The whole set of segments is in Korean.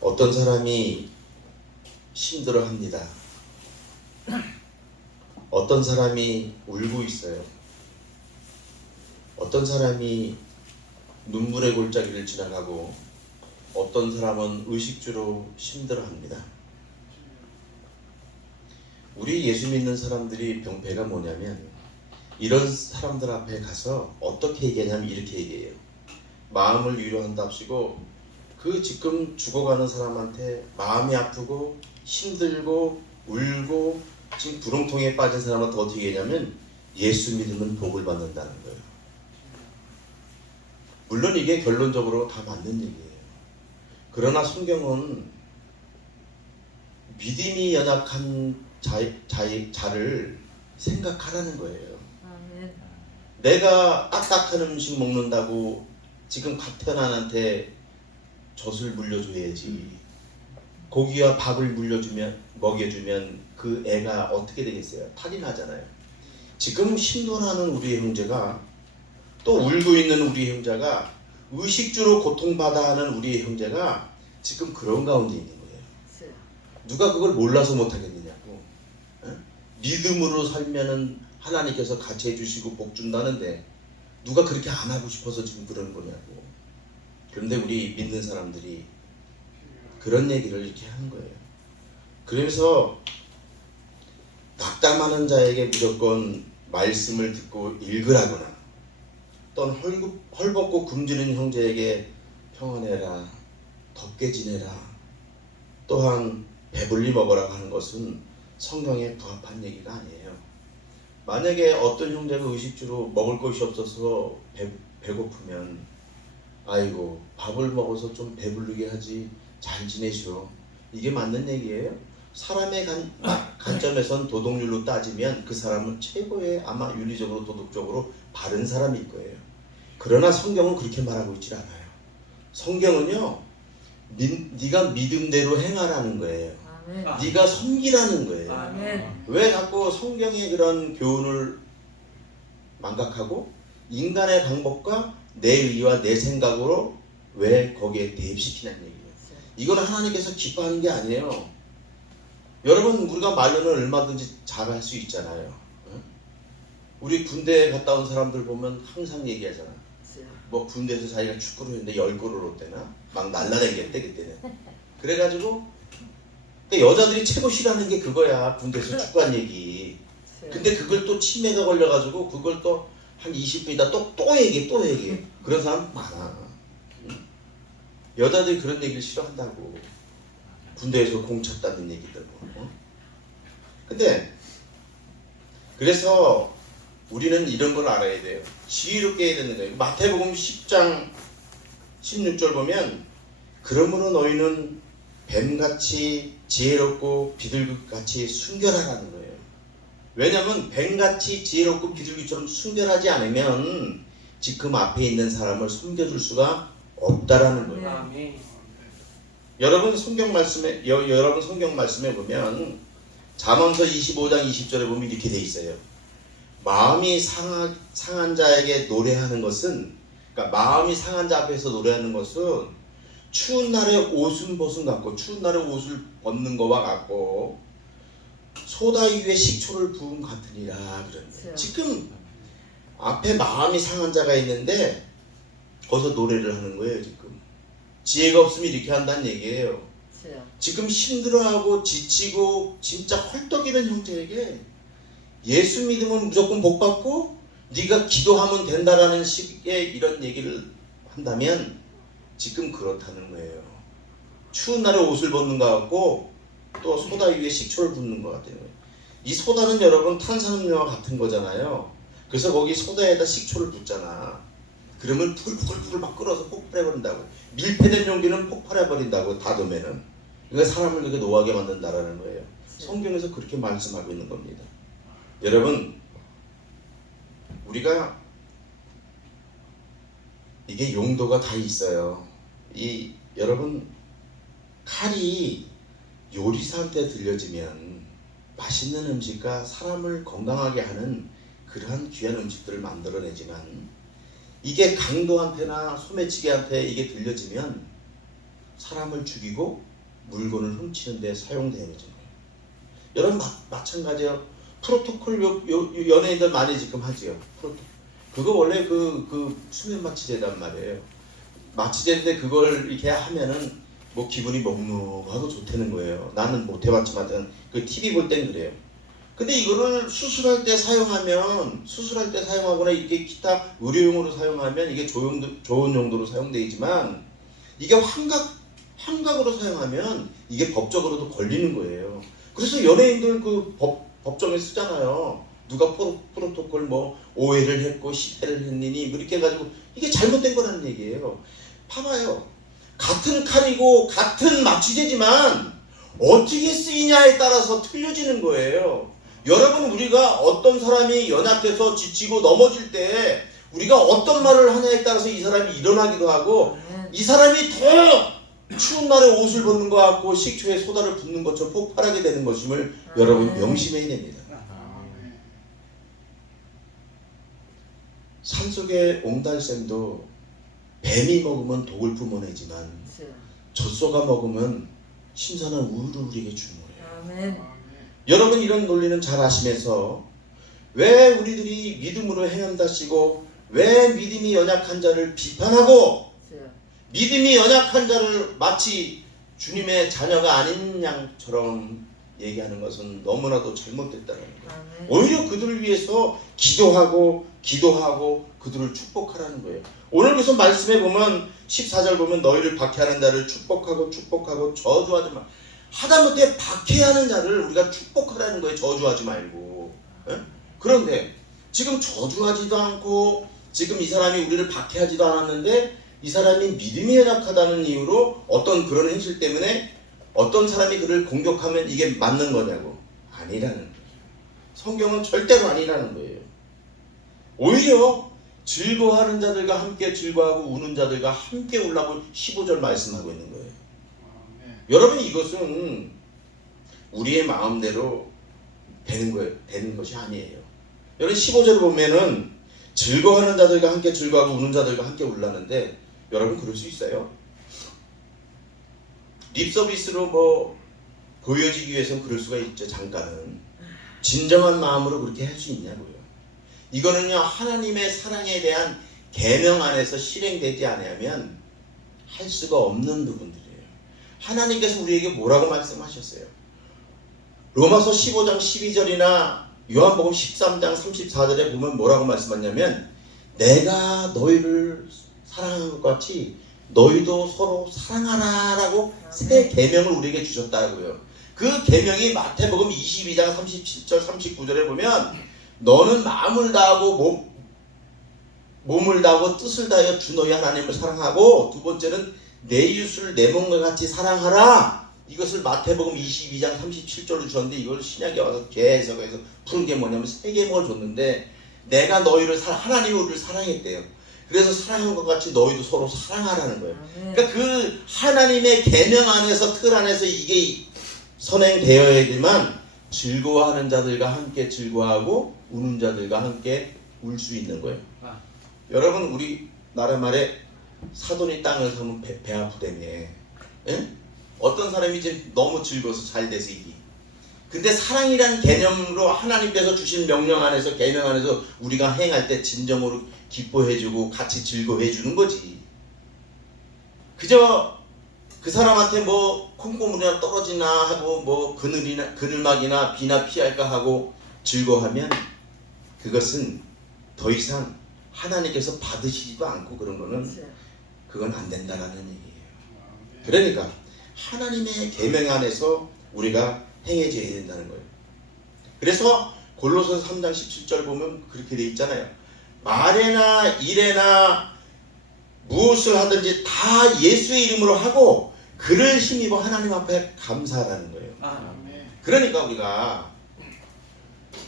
어떤 사람이 힘들어합니다. 어떤 사람이 울고 있어요. 어떤 사람이 눈물의 골짜기를 지나가고 어떤 사람은 의식주로 힘들어합니다. 우리 예수 믿는 사람들이 병폐가 뭐냐면 이런 사람들 앞에 가서 어떻게 얘기하냐면 이렇게 얘기해요. 마음을 위로한답시고 그 지금 죽어가는 사람한테 마음이 아프고 힘들고 울고 지금 부렁통에 빠진 사람한테 어떻게 얘기하냐면 예수 믿으면 복을 받는다는 거예요. 물론 이게 결론적으로 다 맞는 얘기예요. 그러나 성경은 믿음이 연약한 자를 생각하라는 거예요. 아멘. 내가 딱딱한 음식 먹는다고 지금 갓 태어난 한테 젖을 물려줘야지. 고기와 밥을 먹여주면 그 애가 어떻게 되겠어요? 탈이 나잖아요. 지금 힘들어하는 우리의 형제가 또 울고 있는 우리의 형제가 의식주로 고통받아 하는 우리의 형제가 지금 그런 가운데 있는 거예요. 누가 그걸 몰라서 못하겠느냐고. 믿음으로 살면은 하나님께서 같이 해주시고 복 준다는데 누가 그렇게 안 하고 싶어서 지금 그런 거냐고. 그런데 우리 믿는 사람들이 그런 얘기를 이렇게 하는 거예요. 그래서 낙담하는 자에게 무조건 말씀을 듣고 읽으라거나 또는 헐벗고 굶주린 형제에게 평안해라, 덥게 지내라, 또한 배불리 먹으라고 하는 것은 성경에 부합한 얘기가 아니에요. 만약에 어떤 형제가 의식주로 먹을 것이 없어서 배고프면 아이고 밥을 먹어서 좀 배부르게 하지 잘 지내시오. 이게 맞는 얘기예요? 사람의 관점에선 도덕률로 따지면 그 사람은 최고의 아마 윤리적으로 도덕적으로 바른 사람일 거예요. 그러나 성경은 그렇게 말하고 있질 않아요. 성경은요, 네가 믿음대로 행하라는 거예요. 아멘. 네가 섬기라는 거예요. 아멘. 왜 자꾸 성경의 그런 교훈을 망각하고 인간의 방법과 내 의와 내 생각으로 왜 거기에 대입시키냐는 얘기예요. 이건 하나님께서 기뻐하는 게 아니에요. 여러분, 우리가 말로는 얼마든지 잘할 수 있잖아요. 우리 군대에 갔다 온 사람들 보면 항상 얘기하잖아. 뭐 군대에서 자기가 축구를 했는데 10골을 넣었대나 막 날라다니겠대 그때는. 그래가지고 여자들이 최고 싫어하는 게 그거야. 군대에서 축구한 얘기. 근데 그걸 또 치매가 걸려가지고 그걸 또 한 20분 있다 또 얘기해. 그런 사람 많아. 여자들이 그런 얘기를 싫어한다고. 군대에서 공 찼다는 얘기들. 근데 그래서 우리는 이런 걸 알아야 돼요. 지혜롭게 해야 되는 거예요. 마태복음 10장 16절 보면 그러므로 너희는 뱀같이 지혜롭고 비둘기같이 순결하라는 거예요. 왜냐하면 뱀같이 지혜롭고 비둘기처럼 순결하지 않으면 지금 앞에 있는 사람을 섬겨줄 수가 없다라는 거예요. 아멘. 여러분 성경 말씀에 보면 잠언서 25장 20절에 보면 이렇게 돼 있어요. 마음이 상한 자에게 노래하는 것은, 그러니까 마음이 상한 자 앞에서 노래하는 것은 추운 날에 옷은 벗은 같고, 추운 날에 옷을 벗는 것과 같고 소다 위에 식초를 부은 같으니라 그런 거예요. 지금 앞에 마음이 상한 자가 있는데 거기서 노래를 하는 거예요. 지금 지혜가 없으면 이렇게 한다는 얘기예요. 지금 힘들어하고 지치고 진짜 헐떡이는 형제에게 예수 믿으면 무조건 복 받고 네가 기도하면 된다라는 식의 이런 얘기를 한다면 지금 그렇다는 거예요. 추운 날에 옷을 벗는 것 같고 또 소다 위에 식초를 붓는 것 같아요. 이 소다는 여러분 탄산음료와 같은 거잖아요. 그래서 거기 소다에다 식초를 붓잖아. 그러면 불 막 끓어서 폭발해버린다고. 밀폐된 용기는 폭발해버린다고 닫으면은. 그러니까 사람을 그렇게 노하게 만든다라는 거예요. 성경에서 그렇게 말씀하고 있는 겁니다. 여러분, 우리가 이게 용도가 다 있어요. 여러분, 칼이 요리사한테 들려지면 맛있는 음식과 사람을 건강하게 하는 그러한 귀한 음식들을 만들어내지만 이게 강도한테나 소매치기한테 이게 들려지면 사람을 죽이고 물건을 훔치는 데 사용되는 거예요. 여러분 마찬가지예요. 프로토콜 연예인들 많이 지금 하지요. 그거 원래 그 수면 마취제단 말이에요. 마취제인데 그걸 이렇게 하면은 뭐 기분이 먹먹하고 좋다는 거예요. 나는 못 해봤지만 그 TV 볼 땐 그래요. 근데 이거를 수술할 때 사용하거나 이렇게 기타 의료용으로 사용하면 이게 좋은 용도로 사용되지만 이게 환각으로 사용하면 이게 법적으로도 걸리는 거예요. 그래서 연예인들 그 법정에 쓰잖아요. 누가 프로토콜 뭐 오해를 했고 시해를 했느니 뭐 이렇게 해가지고 이게 잘못된 거라는 얘기예요. 봐봐요. 같은 칼이고 같은 마취제지만 어떻게 쓰이냐에 따라서 틀려지는 거예요. 여러분, 우리가 어떤 사람이 연약해서 지치고 넘어질 때 우리가 어떤 말을 하냐에 따라서 이 사람이 일어나기도 하고 이 사람이 더 추운 날에 옷을 벗는 것 같고 식초에 소다를 붓는 것처럼 폭발하게 되는 것임을 여러분 명심해야 됩니다. 산속의 옹달샘도 뱀이 먹으면 독을 뿜어내지만 젖소가 먹으면 신선한 우유를 우리에게 주는 거예요. 여러분, 이런 논리는 잘 아시면서 왜 우리들이 믿음으로 행한다시고 왜 믿음이 연약한 자를 비판하고 믿음이 연약한 자를 마치 주님의 자녀가 아닌 양처럼 얘기하는 것은 너무나도 잘못됐다는 거예요. 오히려 그들을 위해서 기도하고 그들을 축복하라는 거예요. 오늘 무슨 말씀에 보면 14절 보면 너희를 박해하는 자를 축복하고 저주하지 마. 하다못해 박해하는 자를 우리가 축복하라는 거예요. 저주하지 말고. 에? 그런데 지금 저주하지도 않고 지금 이 사람이 우리를 박해하지도 않았는데 이 사람이 믿음이 연약하다는 이유로 어떤 그런 행실 때문에 어떤 사람이 그를 공격하면 이게 맞는 거냐고. 아니라는 거예요. 성경은 절대로 아니라는 거예요. 오히려 즐거워하는 자들과 함께 즐거워하고 우는 자들과 함께 울라고 15절 말씀하고 있는 거예요. 여러분, 이것은 우리의 마음대로 되는 것이 아니에요. 여러분, 15절 보면은 즐거워하는 자들과 함께 즐거워하고 우는 자들과 함께 울라는데 여러분, 그럴 수 있어요? 립서비스로 뭐 보여지기 위해서는 그럴 수가 있죠. 잠깐은. 진정한 마음으로 그렇게 할 수 있냐고요. 이거는요, 하나님의 사랑에 대한 계명 안에서 실행되지 않으면 할 수가 없는 부분들이에요. 하나님께서 우리에게 뭐라고 말씀하셨어요? 로마서 15장 12절이나 요한복음 13장 34절에 보면 뭐라고 말씀하냐면 내가 너희를 사랑한 것 같이 너희도 서로 사랑하라 라고 새 계명을 우리에게 주셨다고요. 그 계명이 마태복음 22장 37절 39절에 보면 너는 마음을 다하고 몸을 다하고 뜻을 다하여 주 너희 하나님을 사랑하고 두 번째는 내 이웃을 내 몸과 같이 사랑하라. 이것을 마태복음 22장 37절로 주셨는데 이걸 신약에 와서 개해석해서 푸른 게 뭐냐면 세 계명을 줬는데 내가 너희를 하나님이 우리를 사랑했대요. 그래서 사랑한 것 같이 너희도 서로 사랑하라는 거예요. 그러니까 그 하나님의 계명 안에서 틀 안에서 이게 선행되어야지만 즐거워하는 자들과 함께 즐거워하고 우는 자들과 함께 울 수 있는 거예요. 여러분, 우리 나라 말에 사돈이 땅을 사면 배 아프다며. 예? 어떤 사람이 이제 너무 즐거워서 잘 돼서 이기. 근데 사랑이라는 개념으로 하나님께서 주신 명령 안에서 계명 안에서 우리가 행할 때 진정으로 기뻐해주고 같이 즐거워해주는 거지. 그저 그 사람한테 뭐 콩고물이나 떨어지나 하고 뭐 그늘막이나 비나 피할까 하고 즐거워하면 그것은 더 이상 하나님께서 받으시지도 않고 그런 거는 그건 안 된다라는 얘기예요. 그러니까 하나님의 계명 안에서 우리가 행해져야 된다는 거예요. 그래서 골로새서 3장 17절 보면 그렇게 돼 있잖아요. 말에나 일에나 무엇을 하든지 다 예수의 이름으로 하고 그를 힘입어 하나님 앞에 감사하라는 거예요. 그러니까 우리가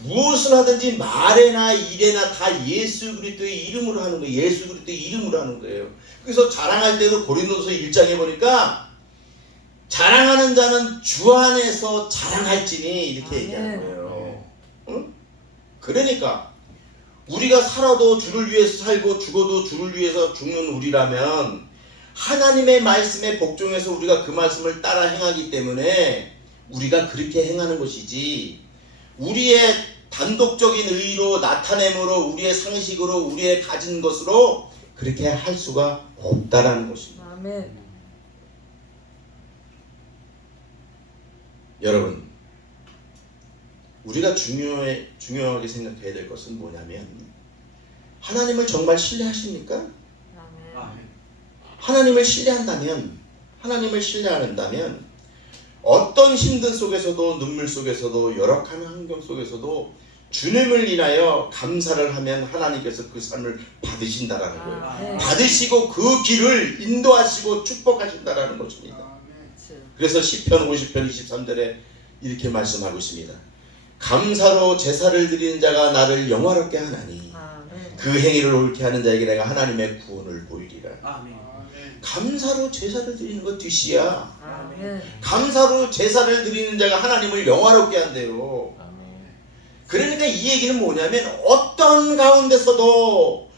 무엇을 하든지 말에나 일에나 다 예수 그리스도의 이름으로 하는 거예요. 예수 그리스도의 이름으로 하는 거예요. 그래서 자랑할 때도 고린도서 1장에 보니까 자랑하는 자는 주 안에서 자랑할지니 이렇게 얘기하는 거예요. 응? 그러니까 우리가 살아도 주를 위해서 살고 죽어도 주를 위해서 죽는 우리라면 하나님의 말씀에 복종해서 우리가 그 말씀을 따라 행하기 때문에 우리가 그렇게 행하는 것이지, 우리의 단독적인 의로 나타냄으로 우리의 상식으로 우리의 가진 것으로 그렇게 할 수가 없다라는 것입니다. 아멘. 여러분, 우리가 중요하게 생각해야 될 것은 뭐냐면, 하나님을 정말 신뢰하십니까? 아멘. 하나님을 신뢰한다면, 하나님을 신뢰한다면 어떤 힘든 속에서도, 눈물 속에서도, 열악한 환경 속에서도 주님을 인하여 감사를 하면 하나님께서 그 삶을 받으신다라는 거예요. 아멘. 받으시고 그 길을 인도하시고 축복하신다라는 것입니다. 그래서 시편 50편 23절에 이렇게 말씀하고 있습니다. 감사로 제사를 드리는 자가 나를 영화롭게 하나니 아멘. 그 행위를 옳게 하는 자에게 내가 하나님의 구원을 보이리라. 아멘. 감사로 제사를 드리는 것 뜻이야. 아멘. 감사로 제사를 드리는 자가 하나님을 영화롭게 한대요. 그러니까 이 얘기는 뭐냐면, 어떤 가운데서도,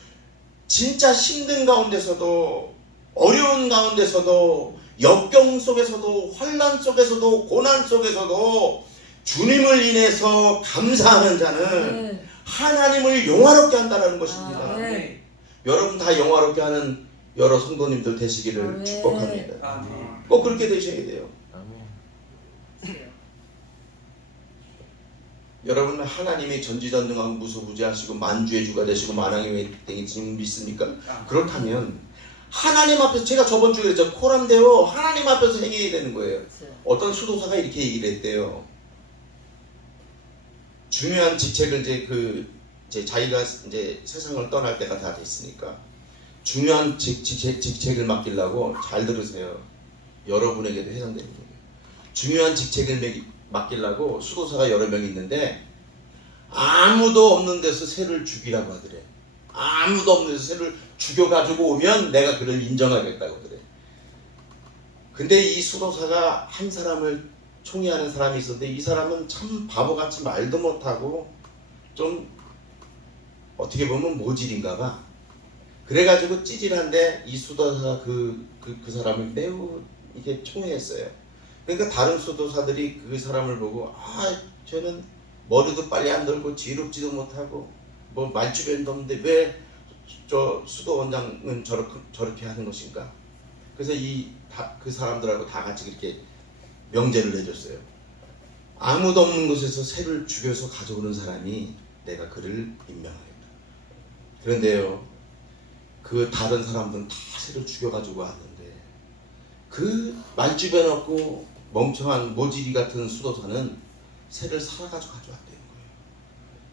진짜 힘든 가운데서도, 어려운 가운데서도, 역경 속에서도, 환난 속에서도, 고난 속에서도 주님을 인해서 감사하는 자는 아멘. 하나님을 영화롭게 한다는 것입니다. 아멘. 여러분 다 영화롭게 하는 여러 성도님들 되시기를 아멘. 축복합니다. 아멘. 꼭 그렇게 되셔야 돼요. 여러분, 하나님이 전지전능하고 무소부지하시고 만주의 주가 되시고 만왕의 왕이신 믿습니까? 그렇다면 하나님 앞에서, 제가 저번 주에 그랬죠, 코람데오 하나님 앞에서 행해야 되는 거예요. 어떤 수도사가 이렇게 얘기를 했대요. 중요한 직책을 이제 자기가 이제 세상을 떠날 때가 다 됐으니까 중요한 직책을 맡기려고, 잘 들으세요. 여러분에게도 해당되는 거예요. 중요한 직책을 맡기려고 수도사가 여러 명 있는데 아무도 없는 데서 새를 죽이라고 하더래. 아무도 없는 데서 새를 죽여가지고 오면 내가 그를 인정하겠다고 그래. 근데 이 수도사가 한 사람을 총애하는 사람이 있었는데, 이 사람은 참 바보같이 말도 못하고 좀 어떻게 보면 모질인가 봐. 그래가지고 찌질한데 이 수도사가 그 사람을 매우 이렇게 총애했어요. 그러니까 다른 수도사들이 그 사람을 보고, 쟤는 머리도 빨리 안 들고 지롭지도 못하고 뭐 말주변도 없는데 왜 저 수도원장은 저렇게 하는 것인가? 그래서 그 사람들하고 다 같이 그렇게 명제를 해줬어요. 아무도 없는 곳에서 새를 죽여서 가져오는 사람이 내가 그를 임명하겠다. 그런데요, 그 다른 사람들은 다 새를 죽여가지고 왔는데 그 말주변 없고 멍청한 모지리 같은 수도사는 새를 살아가지고 가져왔대요.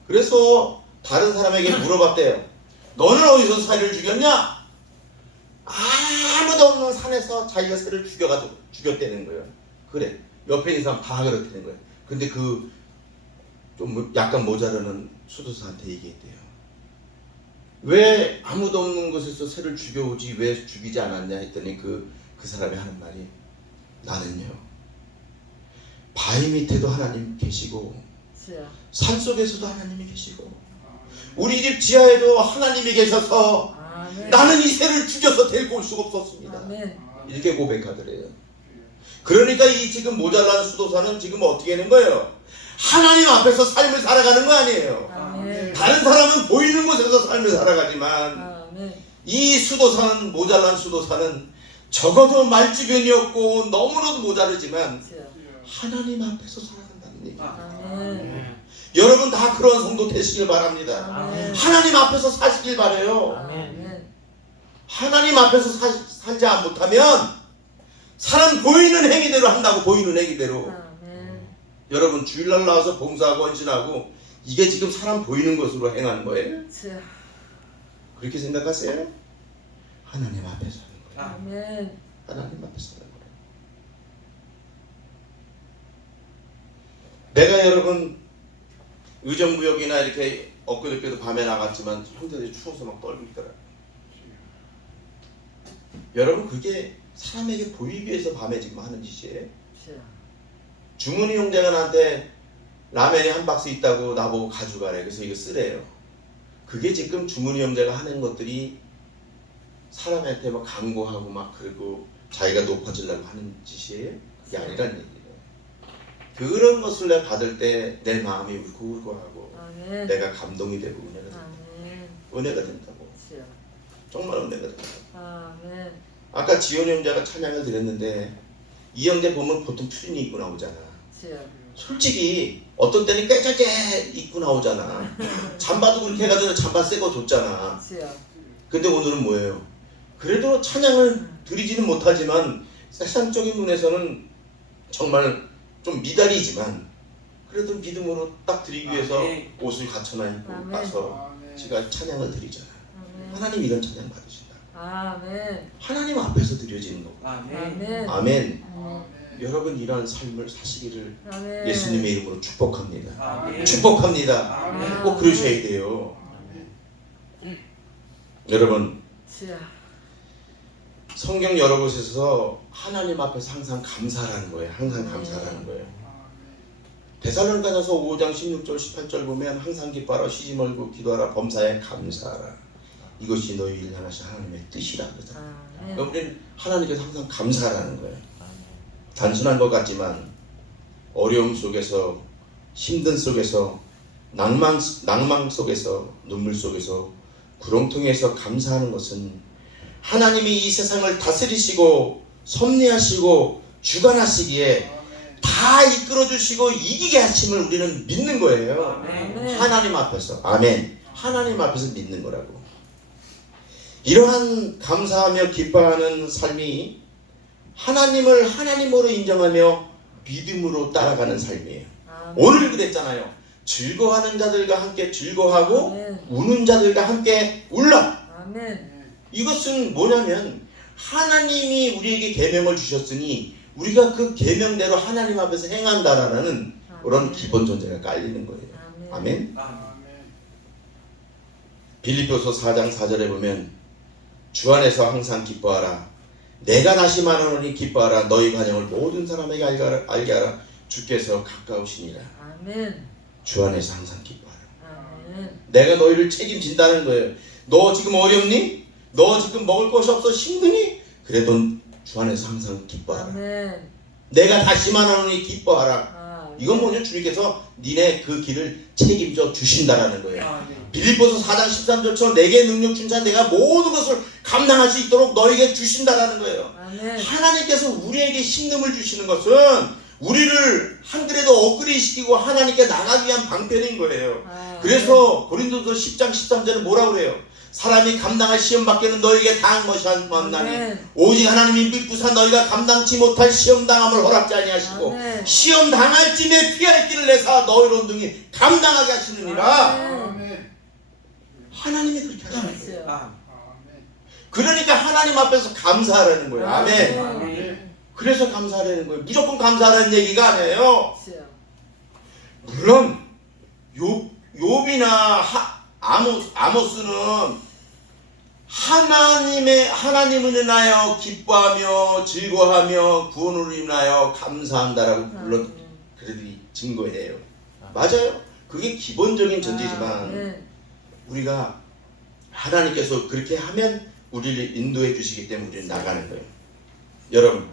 그래서 다른 사람에게 물어봤대요. 너는 어디서 새를 죽였냐? 아무도 없는 산에서 자기가 새를 죽여가지고 죽였다는 거예요. 그래, 옆에 있는 사람 다 그렇다는 거예요. 근데 그 좀 약간 모자라는 수도사한테 얘기했대요. 왜 아무도 없는 곳에서 새를 죽여오지 왜 죽이지 않았냐 했더니 그 사람이 하는 말이, 나는요 바위 밑에도 하나님 계시고 산 속에서도 하나님이 계시고 우리 집 지하에도 하나님이 계셔서 아멘. 나는 이 새를 죽여서 데리고 올 수가 없었습니다. 아멘. 이렇게 고백하더래요. 그러니까 이 지금 모자란 수도사는 지금 어떻게 하는 거예요? 하나님 앞에서 삶을 살아가는 거 아니에요. 아멘. 다른 사람은 보이는 곳에서 삶을 살아가지만 아멘. 이 수도사는, 모자란 수도사는 적어도 말주변이 없고 너무나도 모자르지만 하나님 앞에서 살아간다는 얘기예요. 아멘. 여러분 다 그런 성도 되시길 바랍니다. 아멘. 하나님 앞에서 사시길 바라요. 아멘. 하나님 앞에서 살지 못하면 사람 보이는 행위대로 한다고. 보이는 행위대로. 아멘. 여러분 주일날 나와서 봉사하고 헌신하고 이게 지금 사람 보이는 것으로 행하는 거예요? 그렇게 생각하세요? 하나님 앞에서 하는 거예요. 아멘. 하나님 앞에서 하는 거예요. 내가 여러분 의정부역이나 이렇게 엊그저께도 밤에 나갔지만 형들이 추워서 막 떨고 있더라고요. 여러분 그게 사람에게 보이기 위해서 밤에 지금 하는 짓이에요. 주문이 형제가 나한테 라면이 한 박스 있다고 나보고 가져가래. 그래서 이거 쓰래요. 그게 지금 주문이 형제가 하는 것들이 사람한테 막 강구하고 막 그리고 자기가 높아지려고 하는 짓이에요? 그게 아니란 얘기예요. 그런 것을 내가 받을 때 내 마음이 울고울고하고 아멘. 내가 감동이 되고 은혜가 된다. 아멘. 은혜가 된다고. 주여. 정말 은혜가 된다. 아멘. 아까 지원 형제가 찬양을 드렸는데 이 형제 보면 보통 추린이 입고 나오잖아. 주여. 솔직히 어떤 때는 깨끗게 입고 나오잖아. 잠바도 그렇게 해가지고 잠바 새 거 줬잖아. 주여. 근데 오늘은 뭐예요? 그래도 찬양을 드리지는 못하지만 세상적인 눈에서는 정말 좀 미달이지만 그래도 믿음으로 딱 드리기 위해서 옷을 갖춰놔 입고 아멘. 가서 제가 찬양을 드리잖아요. 아멘. 하나님 이런 찬양 받으신다. 아멘. 하나님 앞에서 드려지는 거고. 아멘. 아멘. 아멘. 여러분 이런 삶을 사시기를 아멘. 예수님의 이름으로 축복합니다. 아멘. 축복합니다. 아멘. 꼭 그러셔야 돼요. 여러분 주여. 성경 여러 곳에서 하나님 앞에서 항상 감사라는 거예요. 항상 감사라는 거예요. 데살로니가서 5장 16절 18절 보면 항상 기뻐하라 쉬지 말고 기도하라 범사에 감사하라. 이것이 너희를 향하신 하나님의 뜻이라 그러잖아요. 아멘. 그러니까 우리는 하나님께서 항상 감사라는 거예요. 단순한 것 같지만 어려움 속에서 힘든 속에서 낭만 속에서 눈물 속에서 구렁텅이에서 감사하는 것은 하나님이 이 세상을 다스리시고 섭리하시고 주관하시기에 다 이끌어주시고 이기게 하심을 우리는 믿는 거예요. 아멘. 하나님 앞에서. 아멘. 하나님 앞에서 믿는 거라고. 이러한 감사하며 기뻐하는 삶이 하나님을 하나님으로 인정하며 믿음으로 따라가는 삶이에요. 아멘. 오늘 그랬잖아요. 즐거워하는 자들과 함께 즐거워하고 아멘. 우는 자들과 함께 울라. 아멘. 이것은 뭐냐면 하나님이 우리에게 계명을 주셨으니 우리가 그 계명대로 하나님 앞에서 행한다라는 그런 기본 존재가 깔리는 거예요. 아멘. 빌립보서 4장 4절에 보면 주 안에서 항상 기뻐하라. 내가 다시 말하노니 기뻐하라. 너희 관용을 모든 사람에게 알게 하라. 주께서 가까우시니라. 아멘. 주 안에서 항상 기뻐하라. 아멘. 내가 너희를 책임진다는 거예요. 너 지금 어렵니? 너 지금 먹을 것이 없어 힘드니? 그래도 주 안에서 항상 기뻐하라. 아멘. 내가 다시 말하노니 기뻐하라. 아멘. 이건 뭐냐? 주님께서 니네 그 길을 책임져 주신다라는 거예요. 빌립보서 4장 13절처럼 내게 능력 준 자 내가 모든 것을 감당할 수 있도록 너에게 주신다라는 거예요. 아멘. 하나님께서 우리에게 힘듦을 주시는 것은 우리를 한글에도 업그레이드시키고 하나님께 나가기 위한 방편인 거예요. 아멘. 그래서 고린도서 10장 13절에 뭐라고 그래요? 사람이 감당할 시험 밖에는 너에게 당한 것이 없나니 아멘. 오직 하나님이 믿부사 너희가 감당치 못할 시험 당함을 허락지 아니하시고 아멘. 시험 당할 찜에 피할 길을 내사 너희를 온등히 감당하게 하시느니라. 아멘. 하나님이 그렇게 하시는 거예요. 주여. 그러니까 하나님 앞에서 감사하라는 거예요. 아멘. 아멘. 그래서 감사하라는 거예요. 무조건 감사하라는 얘기가 아니에요. 주여. 물론 욥이나 아모스는 하나님을 인하여 기뻐하며 즐거워하며 구원을 인하여 감사한다라고 물론 그들이 증거해요. 맞아요. 그게 기본적인 전제지만 아멘. 우리가 하나님께서 그렇게 하면 우리를 인도해 주시기 때문에 우리는 나가는 거예요. 여러분,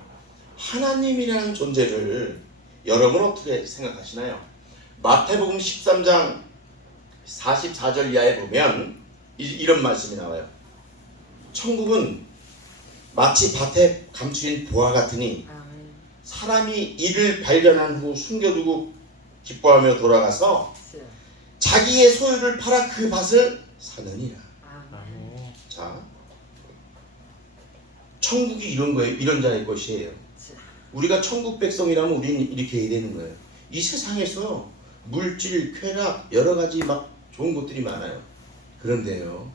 하나님이라는 존재를 여러분 어떻게 생각하시나요? 마태복음 13장 44절 이하에 보면 이런 말씀이 나와요. 천국은 마치 밭에 감추인 보화 같으니 아멘. 사람이 이를 발견한 후 숨겨두고 기뻐하며 돌아가서 주여. 자기의 소유를 팔아 그 밭을 사느니라. 아멘. 자, 천국이 이런 거예요. 이런 자의 것이에요. 주여. 우리가 천국 백성이라면 우리는 이렇게 해야 되는 거예요. 이 세상에서 물질, 쾌락, 여러 가지 막 좋은 것들이 많아요. 그런데요,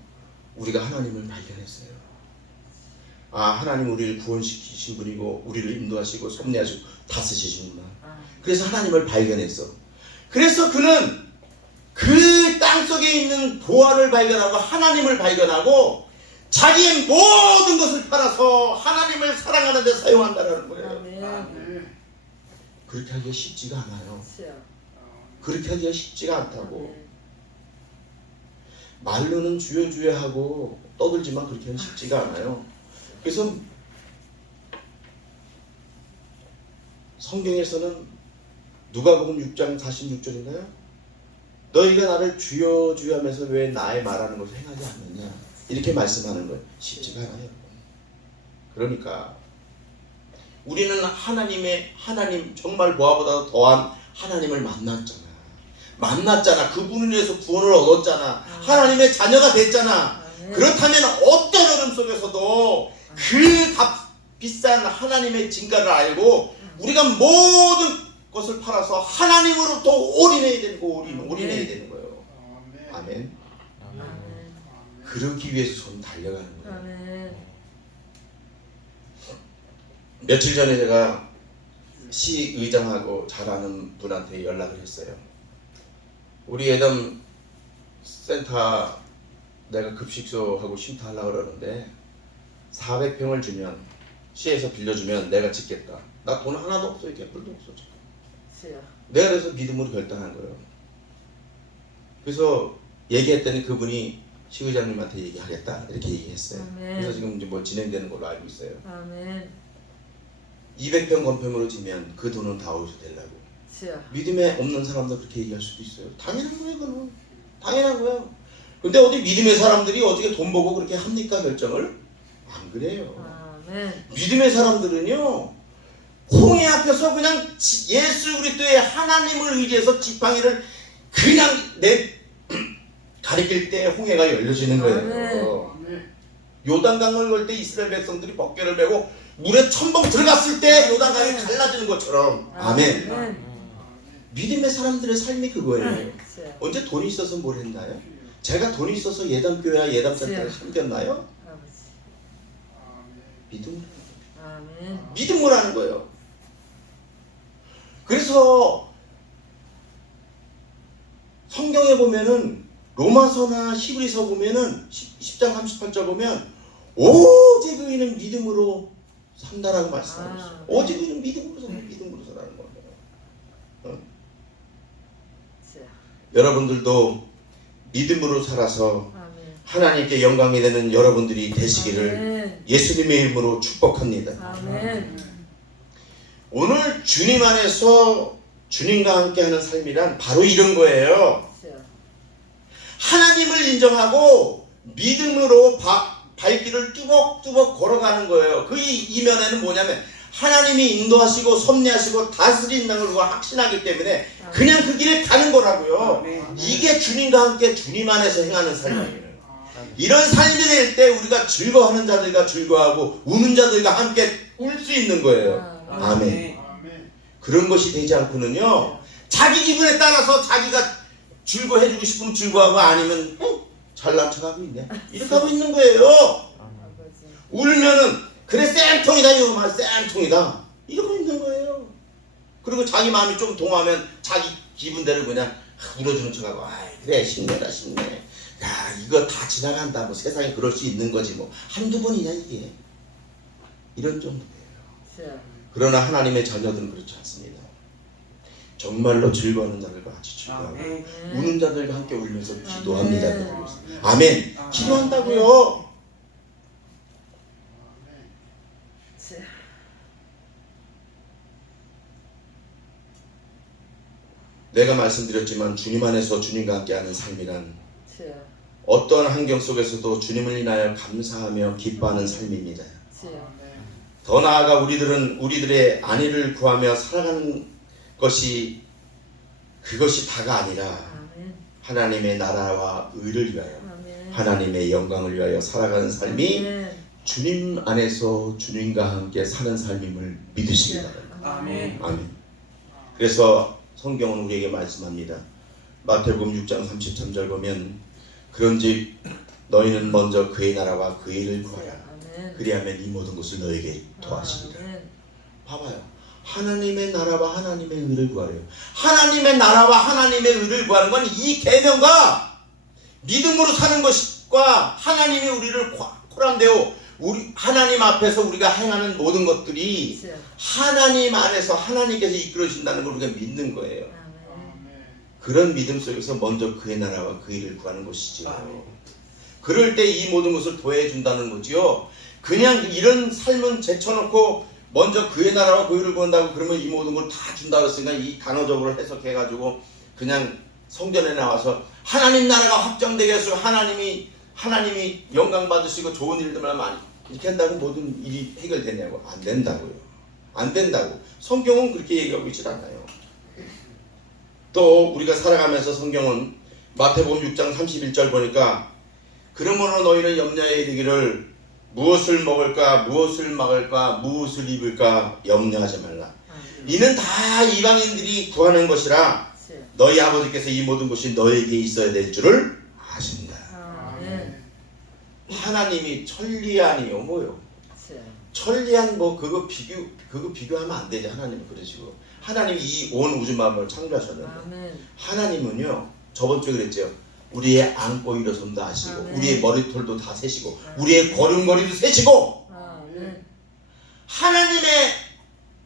우리가 하나님을 발견했어요. 아, 하나님 우리를 구원시키신 분이고 우리를 인도하시고 섭리하시고 다스리시는구나. 그래서 하나님을 발견했어. 그래서 그는 그 땅속에 있는 보화를 발견하고 하나님을 발견하고 자기의 모든 것을 팔아서 하나님을 사랑하는 데 사용한다는 거예요. 아멘. 그렇게 하기가 쉽지가 않아요. 주여. 그렇게 하기가 쉽지가 않다고. 아멘. 말로는 주여 주여 하고 떠들지만 그렇게는 쉽지가 않아요. 그래서 성경에서는 누가복음 6장 46절인가요? 너희가 나를 주여 주여 하면서 왜 나의 말하는 것을 행하지 않느냐 이렇게 말씀하는 거예요. 쉽지가 않아요. 그러니까 우리는 하나님 정말 보아보다 더한 하나님을 만났잖아. 그분을 위해서 구원을 얻었잖아. 하나님의 자녀가 됐잖아. 그렇다면 어떤 어려움 속에서도 그 비싼 하나님의 진가를 알고 우리가 모든 것을 팔아서 하나님으로부터 올인해야 되는 거 올인해야 되는 거예요. 아멘. 그러기 위해서 전 달려가는 거예요. 며칠 전에 제가 시의장하고 잘 아는 분한테 연락을 했어요. 우리 예담 센터 내가 급식소하고 쉼터하려고 그러는데 400평을 주면 시에서 빌려주면 내가 짓겠다. 나 돈 하나도 없어. 개뿔도 없어. 내가 그래서 믿음으로 결단한 거예요. 그래서 얘기했더니 그분이 시의장님한테 얘기하겠다 이렇게 얘기했어요. 아멘. 그래서 지금 이제 뭐 진행되는 걸로 알고 있어요. 아멘. 200평 건평으로 지면 그 돈은 다 어디서 되려고. 믿음에 없는 사람도 그렇게 얘기할 수도 있어요. 당연한 거예요. 그건 당연한 거예요. 근데 어디 믿음의 사람들이 어떻게 돈 보고 그렇게 합니까? 결정을? 안 그래요. 아멘. 믿음의 사람들은요 홍해 앞에서 그냥 예수 그리스도의 하나님을 의지해서 지팡이를 그냥 가리킬 때 홍해가 열려지는 거예요. 요단강을 걸 때 이스라엘 백성들이 벗개를 메고 물에 첨벙 들어갔을 때 요단강이 갈라지는 것처럼. 아멘. 믿음의 사람들의 삶이 그거예요. 언제 돈이 있어서 뭘 했나요? 제가 돈이 있어서 예담교회와 예담센터를 섬겼나요? 믿음으로 하는 거예요. 그래서 성경에 보면은 로마서나 히브리서 보면은 10장 38절 보면 오직 의인은 믿음으로 산다라고 말씀하고 있어요. 오직 의인은 믿음으로 산다는 거예요. 여러분들도 믿음으로 살아서 하나님께 영광이 되는 여러분들이 되시기를 예수님의 이름으로 축복합니다. 아멘. 오늘 주님 안에서 주님과 함께하는 삶이란 바로 이런 거예요. 하나님을 인정하고 믿음으로 발길을 뚜벅뚜벅 걸어가는 거예요. 그 이면에는 뭐냐면 하나님이 인도하시고 섭리하시고 다스린다는 걸 우리가 확신하기 때문에 그냥 그 길에 가는 거라고요. 이게 주님과 함께 주님 안에서 행하는 삶이에요. 이런 삶이 될 때 우리가 즐거워하는 자들과 즐거워하고 우는 자들과 함께 울 수 있는 거예요. 아멘. 그런 것이 되지 않고는요 자기 기분에 따라서 자기가 즐거워해주고 싶으면 즐거워하고 아니면 잘난 척하고 있네 이렇게 하고 있는 거예요. 울면은 그래 쌤통이다 이러고 말 쌤통이다 이러고 있는 거예요. 그리고 자기 마음이 좀 동하면 자기 기분대로 그냥 울어주는 척하고 아이 그래 힘내라 힘내 야 이거 다 지나간다 뭐 세상에 그럴 수 있는 거지 뭐 한두 번이냐 이게 이런 정도예요. 그러나 하나님의 자녀들은 그렇지 않습니다. 정말로 즐거워하는 자들과 같이 즐거워하고 우는 자들과 함께 울면서 기도합니다. 아멘. 기도한다고요. 내가 말씀드렸지만 주님 안에서 주님과 함께하는 삶이란 어떠한 환경 속에서도 주님을 인하여 감사하며 기뻐하는 삶입니다. 더 나아가 우리들은 우리들의 안위를 구하며 살아가는 것이 그것이 다가 아니라 하나님의 나라와 의를 위하여 하나님의 영광을 위하여 살아가는 삶이 주님 안에서 주님과 함께 사는 삶임을 믿으시기 바랍니다. 아멘. 그래서 성경은 우리에게 말씀합니다. 마태복음 6장 33절 보면 그런즉 너희는 먼저 그의 나라와 그의 일을 구하라. 그리하면 이 모든 것을 너에게 더하시리라. 봐봐요. 하나님의 나라와 하나님의 의를 구하래요. 하나님의 나라와 하나님의 의를 구하는 건 이 계명과 믿음으로 사는 것과 하나님이 우리를 포함되어 우리 하나님 앞에서 우리가 행하는 모든 것들이 하나님 안에서 하나님께서 이끌어주신다는 걸 우리가 믿는 거예요. 그런 믿음 속에서 먼저 그의 나라와 그 일을 구하는 것이지요. 아멘. 그럴 때 이 모든 것을 더해 준다는 거지요. 그냥 이런 삶은 제쳐놓고 먼저 그의 나라와 그 일을 구한다고 그러면 이 모든 걸 다 준다 그랬으니까 이 단어적으로 해석해 가지고 그냥 성전에 나와서 하나님 나라가 확정되게 해서 하나님이 영광 받으시고 좋은 일들만 많이 이렇게 한다고 모든 일이 해결되냐고. 안 된다고요. 안 된다고. 성경은 그렇게 얘기하고 있질 않아요. 또 우리가 살아가면서 성경은 마태복음 6장 31절 보니까 그러므로 너희는 염려에 이르기를 무엇을 먹을까 무엇을 막을까 무엇을 입을까 염려하지 말라. 이는 다 이방인들이 구하는 것이라 너희 아버지께서 이 모든 것이 너에게 있어야 될 줄을 아신다. 하나님이 천리안이요 뭐요? 천리안 뭐 그거 비교하면 안 되지. 하나님은 그러시고 하나님이 이 온 우주 만물을 창조하셨는데 하나님은요 저번 주에 그랬죠. 우리의 안고 일어섬도 아시고 우리의 머리털도 다 세시고 우리의 걸음걸이도 세시고 하나님의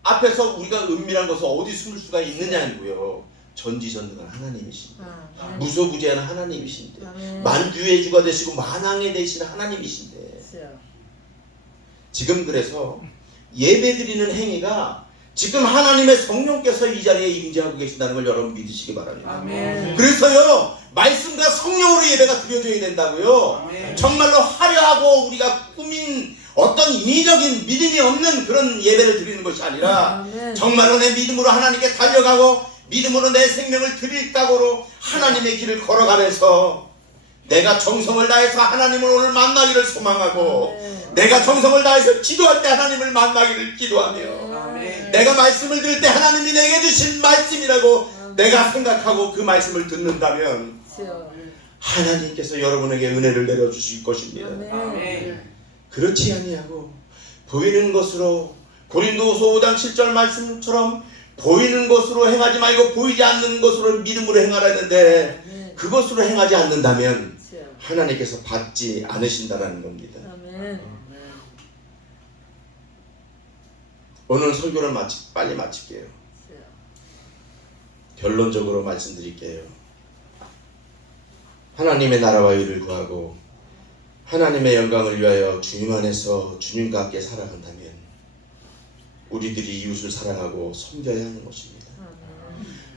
앞에서 우리가 은밀한 것을 어디 숨을 수가 있느냐고요. 전지전능한 하나님이신데 무소부재한 하나님이신데 만주의 주가 되시고 만왕의 되시는 하나님이신데 지금 그래서 예배드리는 행위가 지금 하나님의 성령께서 이 자리에 임재하고 계신다는 걸 여러분 믿으시기 바랍니다. 아멘. 그래서요 말씀과 성령으로 예배가 드려져야 된다고요. 아멘. 정말로 화려하고 우리가 꾸민 어떤 인위적인 믿음이 없는 그런 예배를 드리는 것이 아니라 정말로 내 믿음으로 하나님께 달려가고 믿음으로 내 생명을 드릴 각오로 하나님의 길을 걸어가면서 내가 정성을 다해서 하나님을 오늘 만나기를 소망하고 내가 정성을 다해서 기도할 때 하나님을 만나기를 기도하며 내가 말씀을 들을 때 하나님이 내게 주신 말씀이라고 내가 생각하고 그 말씀을 듣는다면 하나님께서 여러분에게 은혜를 내려주실 것입니다. 그렇지 아니하고 보이는 것으로 고린도후서 5장 7절 말씀처럼 보이는 것으로 행하지 말고 보이지 않는 것으로 믿음으로 행하라 했는데 그것으로 행하지 않는다면 하나님께서 받지 않으신다라는 겁니다. 오늘 설교를 빨리 마칠게요. 결론적으로 말씀드릴게요. 하나님의 나라와 의를 구하고 하나님의 영광을 위하여 주님 안에서 주님과 함께 살아간다면 우리들이 이웃을 사랑하고 섬겨야 하는 것입니다.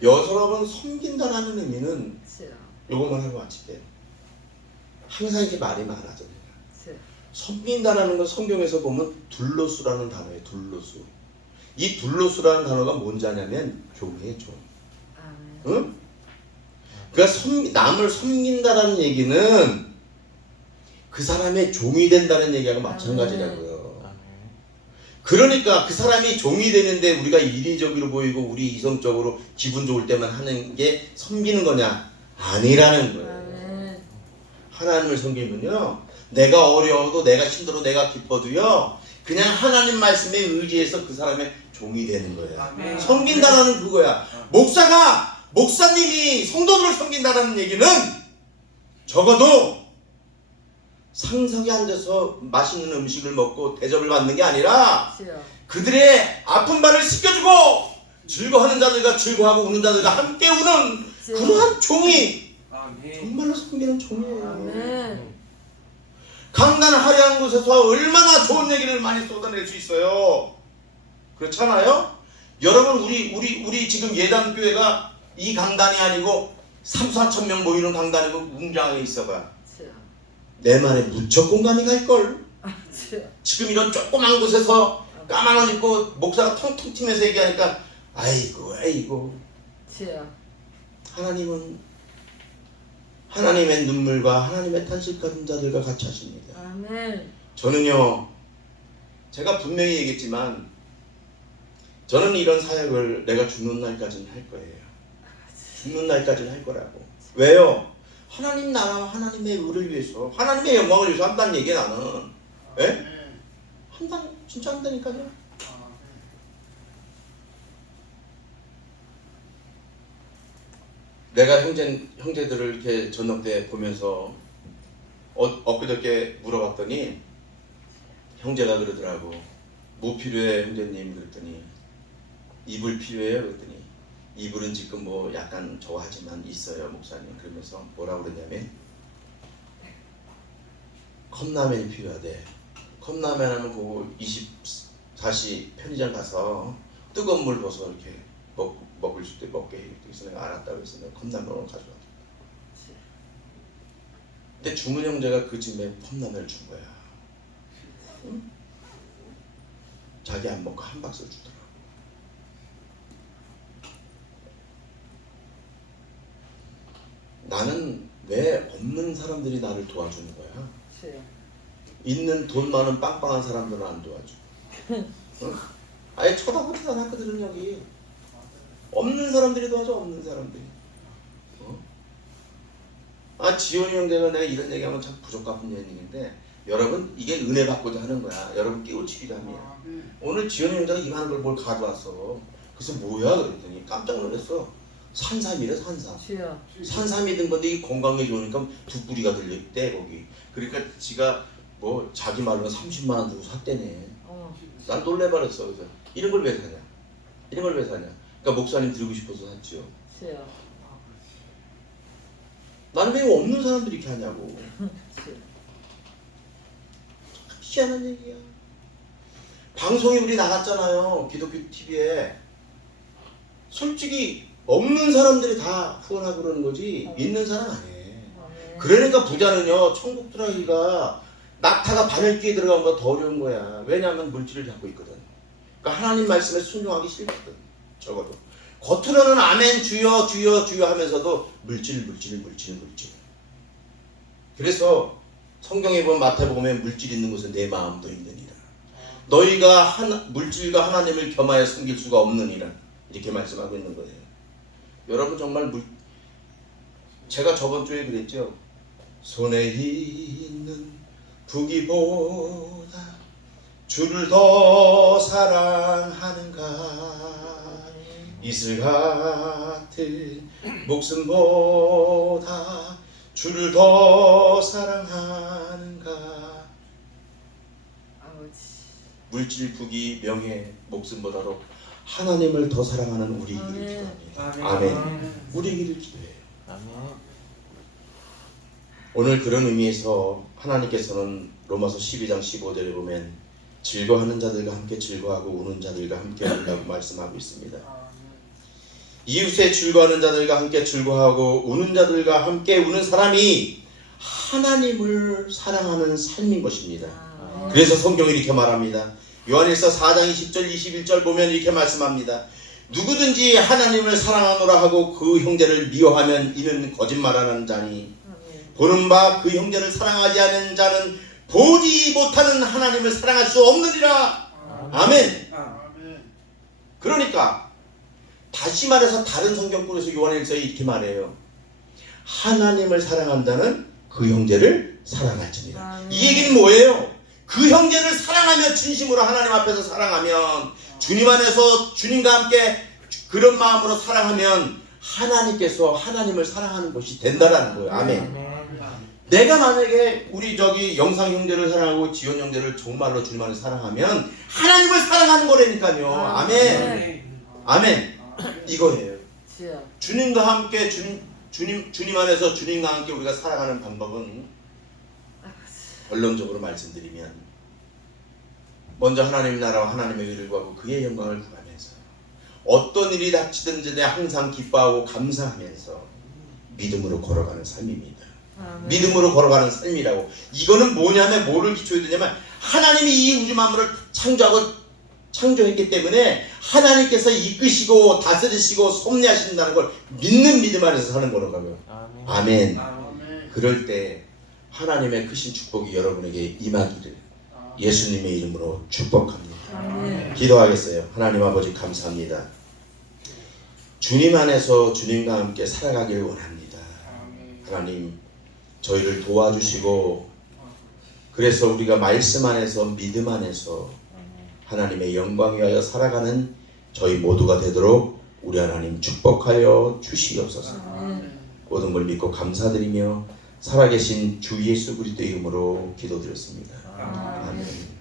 여러분 섬긴다라는 의미는 요것만 하고 마칠게요. 항상 이렇게 말이 많아져요. 섬긴다라는 건 성경에서 보면 둘로스라는 단어예요. 둘로스. 이 둘로스라는 단어가 뭔지 아냐면 종이에요. 종. 응? 그러니까 남을 섬긴다라는 얘기는 그 사람의 종이 된다는 얘기하고 마찬가지라고요. 그러니까 그 사람이 종이 되는데 우리가 이리저리로 보이고 우리 이성적으로 기분 좋을 때만 하는 게 섬기는 거냐? 아니라는 거예요. 하나님을 섬기면요 내가 어려워도 내가 힘들어도 내가 기뻐도요 그냥 하나님 말씀에 의지해서 그 사람의 종이 되는 거예요. 섬긴다라는 그거야. 목사님이 성도들을 섬긴다라는 얘기는 적어도 상석에 앉아서 맛있는 음식을 먹고 대접을 받는 게 아니라 그들의 아픈 발을 씻겨주고 즐거워하는 자들과 즐거워하고 우는 자들과 함께 우는 그러한 종이 정말로 섬기는 종이에요. 강단 화려한 곳에서 얼마나 좋은 얘기를 많이 쏟아낼 수 있어요. 그렇잖아요? 여러분 우리 지금 예단교회가 이 강단이 아니고 3,4천 명 모이는 강단이고 웅장하게 있어봐. 내 말에 무척 공감이 갈걸. 지금 이런 조그만 곳에서 까만 옷 입고 목사가 텅텅 튀면서 얘기하니까 아이고 하나님은 하나님의 눈물과 하나님의 탄식 같은 자들과 같이 하십니다. 저는요 제가 분명히 얘기했지만 저는 이런 사역을 내가 죽는 날까지는 할 거예요. 죽는 날까지는 할 거라고. 왜요? 하나님 나라와 하나님의 의를 위해서 하나님의 영광을 위해서 한다는 얘기야 나는. 예? 진짜 한다니까요. 내가 형제들을 이렇게 저녁 때 보면서 엊그저께 물어봤더니 형제가 그러더라고. 뭐 필요해 형제님? 그랬더니 이불 필요해요? 그랬더니 이불은 지금 뭐 약간 좋아하지만 있어요 목사님. 그러면서 뭐라고 그러냐면 컵라면이 필요하대. 컵라면 하면 그거 24시 편의점 가서 뜨거운 물 부어서 이렇게 먹을 수 있게 먹게 해. 그래서 내가 알았다고 해서 내가 컵라면을 가져왔다. 근데 주문 형제가 그 집에 컵라면을 준 거야. 응? 자기 안 먹고 한 박스 주더라. 나는 왜 없는 사람들이 나를 도와주는 거야? 있는 돈 많은 빵빵한 사람들은 안 도와줘. 응? 아예 쳐다보지도 않았거든 여기. 없는 사람들이 도와줘. 없는 사람들이. 지원이 형제가 내가 이런 얘기하면 참 부족 같은 얘기인데 여러분 이게 은혜 받고자 하는 거야. 여러분 깨우치기도 합니다. 오늘 지원이 형제가 이만한 걸 뭘 가져왔어. 그래서 뭐야 그랬더니 깜짝 놀랐어. 산삼이래 산삼. 산삼이 든 건데 이 건강에 좋으니까 두 뿌리가 들렸대 거기. 그러니까 지가 뭐 자기 말로는 30만 원 주고 샀대네. 난 놀래버렸어. 그래서 이런 걸 왜 사냐? 이런 걸 왜 사냐? 그러니까 목사님 드리고 싶어서 샀죠. 나는 왜 없는 사람들이 이렇게 하냐고. 희한한 얘기야. 방송에 우리 나갔잖아요. 기독교 TV에. 솔직히 없는 사람들이 다 후원하고 그러는 거지 있는 사람 아니에요. 그러니까 부자는요 천국 들어가기가 낙타가 바늘귀에 들어간 것보다 더 어려운 거야. 왜냐하면 물질을 잡고 있거든. 그러니까 하나님 말씀에 순종하기 싫거든. 적어도 겉으로는 아멘 주여 주여 주여 하면서도 물질. 그래서 성경에 보면 마태복음에 물질 있는 곳은 내 마음도 있느니라. 너희가 물질과 하나님을 겸하여 섬길 수가 없느니라. 이렇게 말씀하고 있는 거예요. 여러분 정말 제가 저번 주에 그랬죠. 손에 있는 부귀보다 주를 더 사랑하는가. 이슬 같은 목숨보다 주를 더 사랑하는가. 물질, 부귀, 명예, 목숨보다도 하나님을 더 사랑하는 우리이기를 기도합니다. 아멘. 우리이기를 기도해요. 오늘 그런 의미에서 하나님께서는 로마서 12장 15절에 보면 즐거워하는 자들과 함께 즐거워하고 우는 자들과 함께 운다고 말씀하고 있습니다. 이웃에 즐거워하는 자들과 함께 즐거워하고 우는 자들과 함께 우는 사람이 하나님을 사랑하는 삶인 것입니다. 그래서 성경이 이렇게 말합니다. 요한일서 4장 20절 21절 보면 이렇게 말씀합니다. 누구든지 하나님을 사랑하노라 하고 그 형제를 미워하면 이는 거짓말하는 자니 보는 바 그 형제를 사랑하지 않는 자는 보지 못하는 하나님을 사랑할 수 없느니라. 아멘. 그러니까 다시 말해서 다른 성경권에서 요한일서에 이렇게 말해요. 하나님을 사랑한다는 그 형제를 사랑할지니라. 이 얘기는 뭐예요? 그 형제를 사랑하며 진심으로 하나님 앞에서 사랑하면 주님 안에서 주님과 함께 그런 마음으로 사랑하면 하나님께서 하나님을 사랑하는 것이 된다라는 거예요. 아멘. 내가 만약에 우리 영상 형제를 사랑하고 지원 형제를 정말로 주님 안에서 사랑하면 하나님을 사랑하는 거라니까요. 아멘. 아멘. 이거예요. 주님과 함께 주님 안에서 주님과 함께 우리가 살아가는 방법은 결론적으로 말씀드리면 먼저 하나님 나라와 하나님의 의를 구하고 그의 영광을 구하면서 어떤 일이 닥치든지 항상 기뻐하고 감사하면서 믿음으로 걸어가는 삶입니다. 믿음으로 걸어가는 삶이라고. 이거는 뭐냐면 뭐를 기초에 두냐면 하나님이 이 우주 만물을 창조했기 때문에 하나님께서 이끄시고 다스리시고 섭리하신다는 걸 믿는 믿음 안에서 사는 거라고요. 아멘. 그럴 때 하나님의 크신 축복이 여러분에게 임하기를 예수님의 이름으로 축복합니다. 기도하겠어요. 하나님 아버지 감사합니다. 주님 안에서 주님과 함께 살아가길 원합니다. 하나님 저희를 도와주시고 그래서 우리가 말씀 안에서 믿음 안에서 하나님의 영광 위하여 살아가는 저희 모두가 되도록 우리 하나님 축복하여 주시옵소서. 모든 걸 믿고 감사드리며 살아계신 주 예수 그리스도의 이름으로 기도드렸습니다. 아멘.